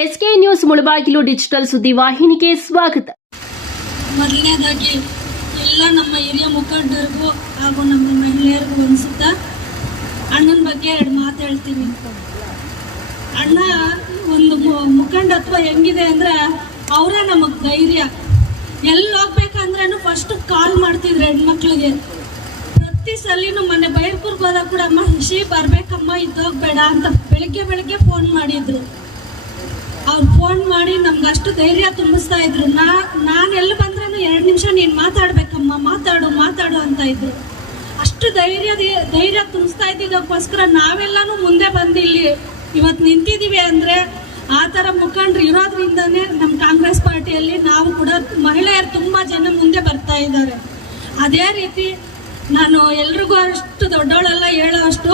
SK news Mulbagal digital ಸುದ್ದಿ ವಾಹಿನಿಗೆ ಸ್ವಾಗತ. ಮೊದಲನೇದಾಗಿ, ಎಲ್ಲ ನಮ್ಮ ಹಿರಿಯ ಮುಖಂಡರಿಗೂ ಹಾಗೂ ನಮ್ಮ ಮಹಿಳೆಯರಿಗೂ ಅನಿಸುತ್ತಾ ಅಣ್ಣನ ಬಗ್ಗೆ ಎರಡು ಮಾತು ಹೇಳ್ತೀನಿ. ಅಣ್ಣ ಒಂದು ಮುಖಂಡತ್ವ ಹೆಂಗಿದೆ ಅಂದ್ರೆ ಅವರೇ ನಮಗೆ ಧೈರ್ಯ. ಎಲ್ಲಿ ಹೋಗ್ಬೇಕಂದ್ರೂ ಫಸ್ಟ್ ಕಾಲ್ ಮಾಡ್ತಿದ್ರು ಹೆಣ್ಮಕ್ಳಿಗೆ. ಪ್ರತಿ ಸಲಿನೂ ಮೊನ್ನೆ ಬೈರ್ಪುರ್ಗೆ ಹೋದಾಗ ಕೂಡ ಅಮ್ಮ ಹಿಶಿ ಬರ್ಬೇಕಮ್ಮ ಇದ್ದೋಗ್ಬೇಡ ಅಂತ ಬೆಳಿಗ್ಗೆ ಬೆಳಿಗ್ಗೆ ಫೋನ್ ಮಾಡಿದ್ರು. ಅವ್ರು ಫೋನ್ ಮಾಡಿ ನಮ್ಗೆ ಅಷ್ಟು ಧೈರ್ಯ ತುಂಬಿಸ್ತಾ ಇದ್ರು. ನಾ, ನಾನು ಎಲ್ಲಿ ಬಂದ್ರೂ ಎರಡು ನಿಮಿಷ ನೀನು ಮಾತಾಡ್ಬೇಕಮ್ಮ, ಮಾತಾಡು ಮಾತಾಡು ಅಂತ ಇದ್ರು. ಅಷ್ಟು ಧೈರ್ಯ ಧೈರ್ಯ ತುಂಬಿಸ್ತಾ ಇದ್ದಿದ್ದಕ್ಕೋಸ್ಕರ ನಾವೆಲ್ಲಾನು ಮುಂದೆ ಬಂದು ಇಲ್ಲಿ ಇವತ್ತು ನಿಂತಿದ್ದೀವಿ ಅಂದರೆ ಆ ಥರ ಮುಖಂಡ್ರು ಇರೋದ್ರಿಂದನೇ ನಮ್ಮ ಕಾಂಗ್ರೆಸ್ ಪಾರ್ಟಿಯಲ್ಲಿ ನಾವು ಕೂಡ ಮಹಿಳೆಯರು ತುಂಬ ಜನ ಮುಂದೆ ಬರ್ತಾ ಇದ್ದಾರೆ. ಅದೇ ರೀತಿ ನಾನು ಎಲ್ರಿಗೂ ಅಷ್ಟು ದೊಡ್ಡವಳೆಲ್ಲ ಹೇಳೋ ಅಷ್ಟು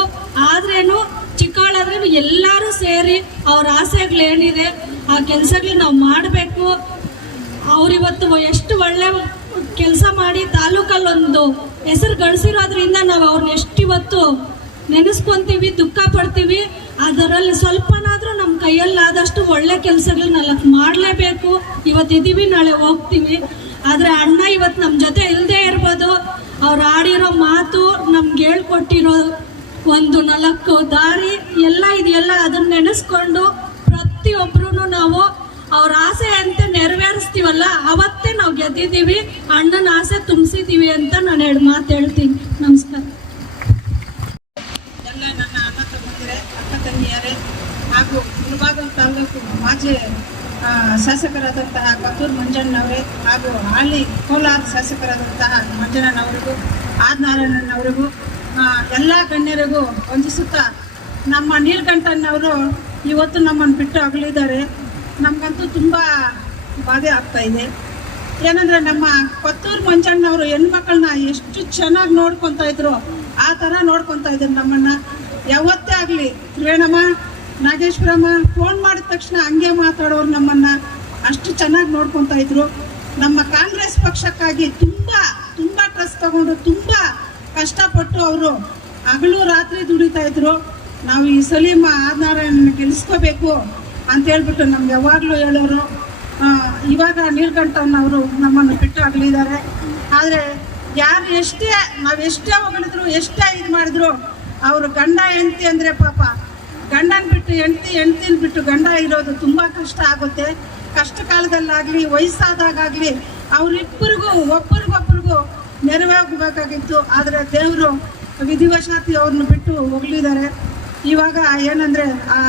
ಆದ್ರೇನು ಚಿಕ್ಕವಳಾದ್ರೇನು ಎಲ್ಲರೂ ಸೇರಿ ಅವ್ರ ಆಸೆಗಳೇನಿದೆ ಆ ಕೆಲಸಗಳು ನಾವು ಮಾಡಬೇಕು. ಅವರಿವತ್ತು ಎಷ್ಟು ಒಳ್ಳೆ ಕೆಲಸ ಮಾಡಿ ತಾಲೂಕಲ್ಲಿ ಒಂದು ಹೆಸರು ಗಳಿಸಿರೋದ್ರಿಂದ ನಾವು ಅವ್ರನ್ನ ಎಷ್ಟು ಇವತ್ತು ನೆನೆಸ್ಕೊಂತೀವಿ, ದುಃಖ ಪಡ್ತೀವಿ. ಅದರಲ್ಲಿ ಸ್ವಲ್ಪನಾದರೂ ನಮ್ಮ ಕೈಯಲ್ಲಾದಷ್ಟು ಒಳ್ಳೆ ಕೆಲಸಗಳನ್ನೆಲ್ಲ ಮಾಡಲೇಬೇಕು. ಇವತ್ತು ಇದೀವಿ, ನಾಳೆ ಹೋಗ್ತೀವಿ. ಆದರೆ ಅಣ್ಣ ಇವತ್ತು ನಮ್ಮ ಜೊತೆ ಇಲ್ಲದೆ ಇರ್ಬೋದು. ಅವ್ರು ಆಡಿರೋ ಮಾತು ನಮ್ಗೆ ಹೇಳ್ಕೊಟ್ಟಿರೋ ಒಂದು ನಾಲ್ಕು ದಾರಿ ಎಲ್ಲ ಇದೆಯಲ್ಲ, ಅದನ್ನ ನೆನೆಸ್ಕೊಂಡು ಪ್ರತಿಯೊಬ್ಬರೂ ನಾವು ಅವ್ರ ಆಸೆ ಅಂತ ನೆರವೇರಿಸ್ತೀವಲ್ಲ, ಅವತ್ತೇ ನಾವು ಗೆದ್ದಿದ್ದೀವಿ, ಅಣ್ಣನ ಆಸೆ ತುಂಬಿಸಿದ್ದೀವಿ ಅಂತ ನಾನು ಎರಡು ಮಾತು ಹೇಳ್ತೀನಿ. ನಮಸ್ಕಾರ. ಎಲ್ಲ ನನ್ನ ಅಣ್ಣ ತಮ್ಮಂದಿರೇ, ಅಕ್ಕ ತಂಗಿಯರೇ, ಹಾಗೂ ಮುಳಬಾಗಲ್ ತಾಲೂಕು ಮಾಜಿ ಶಾಸಕರಾದಂತಹ ಕತ್ತೂರು ಮಂಜಣ್ಣವರೇ ಹಾಗೂ ಹಾಲಿ ಕೋಲಾರ ಶಾಸಕರಾದಂತಹ ಮಂಜಣ್ಣನವರಿಗೂ ಆದಿನಾರಾಯಣನವರಿಗೂ ಎಲ್ಲ ಗಣ್ಯರಿಗೂ ವಂದಿಸುತ್ತಾ ನಮ್ಮ ನೀಲ್ಕಂಠನವರು ಇವತ್ತು ನಮ್ಮನ್ನು ಬಿಟ್ಟು ಅಗಲಿದ್ದಾರೆ. ನಮಗಂತೂ ತುಂಬ ಬಾಧೆ ಆಗ್ತಾ ಇದೆ. ಏನಂದ್ರೆ ನಮ್ಮ ಕೊತ್ತೂರು ಮಂಜಣ್ಣವರು ಹೆಣ್ಮಕ್ಳನ್ನ ಎಷ್ಟು ಚೆನ್ನಾಗಿ ನೋಡ್ಕೊತ ಇದ್ರು, ಆ ಥರ ನೋಡ್ಕೊತ ಇದ್ರು ನಮ್ಮನ್ನ. ಯಾವತ್ತೇ ಆಗಲಿ ತ್ರಿವೇಣಮ್ಮ ನಾಗೇಶ್ವರಮ್ಮ ಫೋನ್ ಮಾಡಿದ ತಕ್ಷಣ ಹಂಗೆ ಮಾತಾಡೋರು ನಮ್ಮನ್ನ. ಅಷ್ಟು ಚೆನ್ನಾಗಿ ನೋಡ್ಕೊತ ಇದ್ರು. ನಮ್ಮ ಕಾಂಗ್ರೆಸ್ ಪಕ್ಷಕ್ಕಾಗಿ ತುಂಬ ತುಂಬ ಟ್ರಸ್ಟ್ ತಗೊಂಡು ತುಂಬ ಕಷ್ಟಪಟ್ಟು ಅವರು ಹಗಲು ರಾತ್ರಿ ದುಡಿತಾ ಇದ್ರು. ನಾವು ಈ ಸಲೀಮ ಆದಿನಾರಾಯಣನ ಗೆಲ್ಲಿಸ್ಕೋಬೇಕು ಅಂತ ಹೇಳ್ಬಿಟ್ಟು ನಮ್ಗೆ ಯಾವಾಗಲೂ ಹೇಳೋರು. ಇವಾಗ ಅವರು ನಮ್ಮನ್ನು ಬಿಟ್ಟು ಅಗಲಿದ್ದಾರೆ. ಆದರೆ ಯಾರು ಎಷ್ಟೇ, ನಾವು ಎಷ್ಟೇ ಹೊಗಳಿದ್ರು, ಎಷ್ಟೇ ಇದು ಮಾಡಿದ್ರು, ಅವರು ಗಂಡ, ಹೆಂಡತಿ ಅಂದರೆ ಪಾಪ ಗಂಡನ ಬಿಟ್ಟು ಹೆಂಡತಿ, ಹೆಂಡತಿನ ಬಿಟ್ಟು ಗಂಡ ಇರೋದು ತುಂಬ ಕಷ್ಟ ಆಗುತ್ತೆ. ಕಷ್ಟ ಕಾಲದಲ್ಲಾಗಲಿ ವಯಸ್ಸಾದಾಗಲಿ ಅವರಿಬ್ಬರಿಗೂ, ಒಬ್ಬರಿಗೊಬ್ಬರಿಗೂ ನೆರವಾಗಬೇಕಾಗಿತ್ತು, ಆದರೆ ದೇವರು ವಿಧಿವಶಾತಿ ಅವ್ರನ್ನ ಬಿಟ್ಟು ಹೋಗ್ಲಿದ್ದಾರೆ. ಇವಾಗ ಏನಂದರೆ, ಆ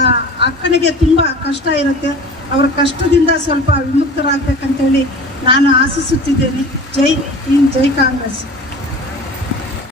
ಅಕ್ಕನಿಗೆ ತುಂಬ ಕಷ್ಟ ಇರುತ್ತೆ. ಅವರ ಕಷ್ಟದಿಂದ ಸ್ವಲ್ಪ ವಿಮುಕ್ತರಾಗಬೇಕಂತೇಳಿ ನಾನು ಆಶಿಸುತ್ತಿದ್ದೇನೆ. ಜೈ ಇನ್ ಜೈ ಕಾಂಗ್ರೆಸ್.